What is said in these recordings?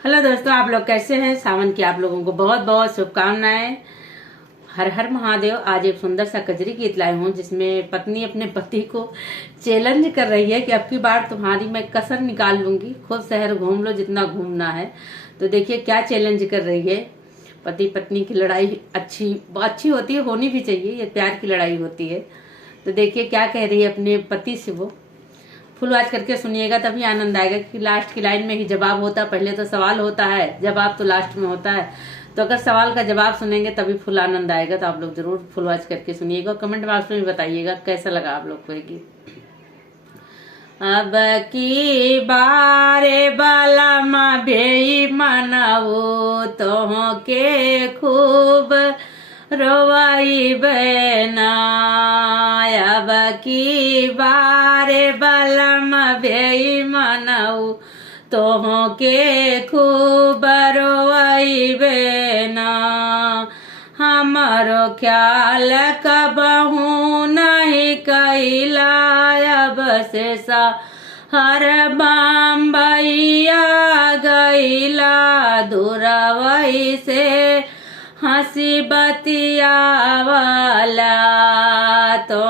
Hello दोस्तों, आप लोग कैसे हैं। सावन की आप लोगों को बहुत बहुत शुभकामनाएं। हर हर महादेव। आज एक सुंदर सा कजरी गीत लाई हूँ जिसमें पत्नी अपने पति को चैलेंज कर रही है कि अब की बार तुम्हारी मैं कसर निकाल लूंगी, खुद शहर घूम लो जितना घूमना है। तो देखिए क्या चैलेंज कर रही है। पति पत्नी की लड़ाई अच्छी होती है, होनी भी चाहिए, ये प्यार की लड़ाई होती है। तो देखिए क्या कह रही है अपने पति से वो। फुल वॉच करके सुनिएगा तभी आनंद आएगा कि लास्ट की लाइन में ही जवाब होता है। पहले तो सवाल होता है, जवाब तो लास्ट में होता है। तो अगर सवाल का जवाब सुनेंगे तभी फुल आनंद आएगा। तो आप लोग जरूर फुल वॉच करके सुनिएगा। कमेंट बॉक्स में भी बताइएगा कैसा लगा आप लोग को ये गीत। अब की बारे बाला भेई मनाओ तो के खूब रोवाई बना। अब की बारे बलम भेई मनाऊ तो के खूब रोवाई बना। हमारो ख्याल कबहू नहीं कैला। अब से सा हर बम्बैया गैला दूरवई से हंसी बतिया वाला तो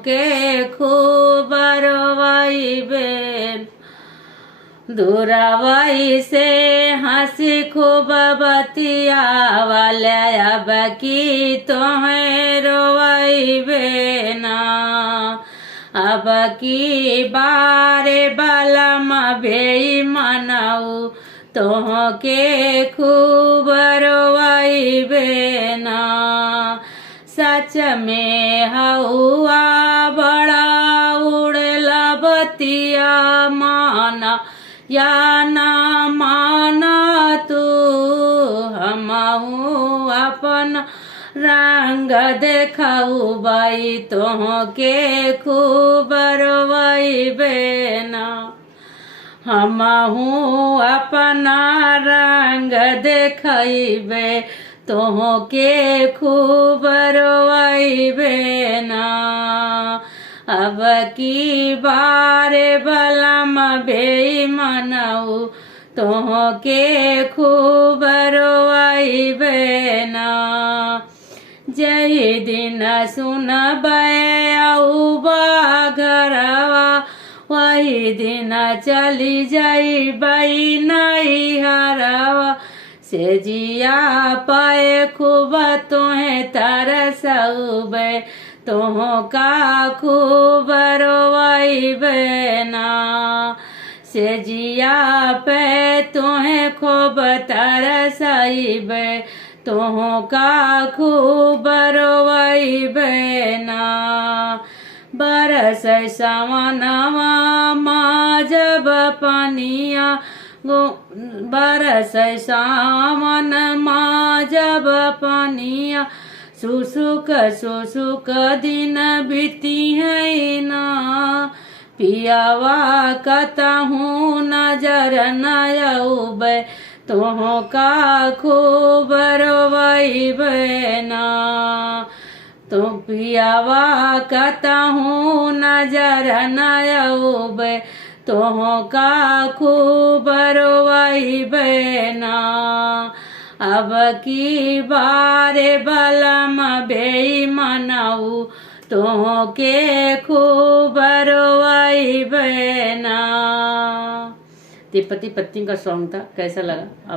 के खूब रोवाई बेन। दूरवई से हंसी खूब बतिया वाला अब की तुम्हें रोवाई बेना। अब की बारे बलम भेई मनाऊ तो के खूब रोवाई बेना। सच में हवा बड़ा उड़ला बतिया माना या ना माना तू। हमहू अपन रंग देखाऊ बाई तो के खूब रोवाई बेना। हमहू अपना रंग देखैबे तो के खूब रोइबे ना। अब की बारे बलम भेई मनाऊ तो के खूब रोइबे ना। जय दिन सुनबे औबा घरवा वही दिन चली जाई बई नहीं हरवा। से जिया पाए खूब तुम्हें तरसऊबे तो का खूब रोइबे ना। से जिया पे तुम्हें खूब तरसईबे तो का खूब रोइबे ना। बरस सावनवा माँ जब पनिया बरस सावन माँ जब पनिया सुसुक सुसुक दिन बीती है ना। पियावा कतहूँ नजर नयउबे तो का खूब रोइबे ना। तो पियावा कतहूँ नजर नयउबे तो का खूब रोइबे ना। अब की बारे बलम भेई मनाऊ तो के खूब रोइबे ना। पति पत्नी का सॉन्ग था, कैसा लगा अब